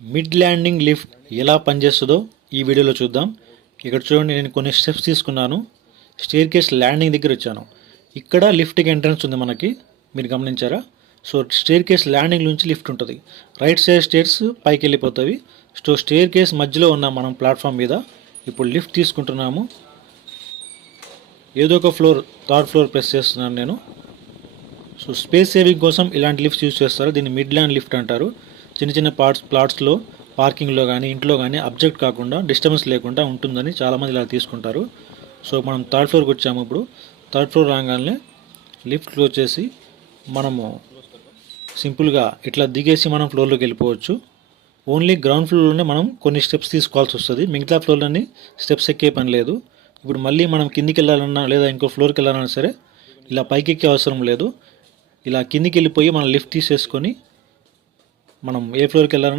Mid landing lift ఎలా పనిచేస్తుందో ఈ వీడియోలో చూద్దాం. ఇక్కడ చూడండి, నేను కొన్ని స్టెప్స్ తీసుకున్నాను. స్టేర్ కేస్ ల్యాండింగ్ దగ్గర వచ్చాను. ఇక్కడ లిఫ్ట్కి ఎంట్రన్స్ ఉంది మనకి, మీరు గమనించారా? సో స్టేర్ కేస్ ల్యాండింగ్ నుంచి లిఫ్ట్ ఉంటుంది. రైట్ సైడ్ స్టేర్స్ పైకి వెళ్ళిపోతాయి. సో స్టేర్ కేస్ మధ్యలో ఉన్నాం మనం ప్లాట్ఫామ్ మీద. ఇప్పుడు లిఫ్ట్ తీసుకుంటున్నాము. ఏదో ఒక ఫ్లోర్, థర్డ్ ఫ్లోర్ ప్రెస్ చేస్తున్నాను నేను. సో స్పేస్ సేవింగ్ కోసం ఇలాంటి లిఫ్ట్స్ యూజ్ చేస్తారు. దీన్ని మిడ్ ల్యాండ్ లిఫ్ట్ అంటారు. చిన్న చిన్న ప్లాట్స్లో, పార్కింగ్లో కానీ ఇంట్లో కానీ అబ్జెక్ట్ కాకుండా, డిస్టర్బెన్స్ లేకుండా ఉంటుందని చాలామంది ఇలా తీసుకుంటారు. సో మనం థర్డ్ ఫ్లోర్కి వచ్చాము. ఇప్పుడు థర్డ్ ఫ్లోర్ రాగానే లిఫ్ట్ క్లోజ్ చేసి మనము సింపుల్గా ఇట్లా దిగేసి మనం ఫ్లోర్లోకి వెళ్ళిపోవచ్చు. ఓన్లీ గ్రౌండ్ ఫ్లోర్లోనే మనం కొన్ని స్టెప్స్ తీసుకోవాల్సి వస్తుంది. మిగతా ఫ్లోర్లన్నీ స్టెప్స్ ఎక్కే పని లేదు. ఇప్పుడు మళ్ళీ మనం కిందికి వెళ్ళాలన్నా లేదా ఇంకో ఫ్లోర్కి వెళ్ళాలన్నా సరే ఇలా పైకి ఎక్కే అవసరం లేదు. ఇలా కిందికి వెళ్ళిపోయి మనం లిఫ్ట్ తీసేసుకొని మనం ఏ ఫ్లోర్కి వెళ్ళాలన్నా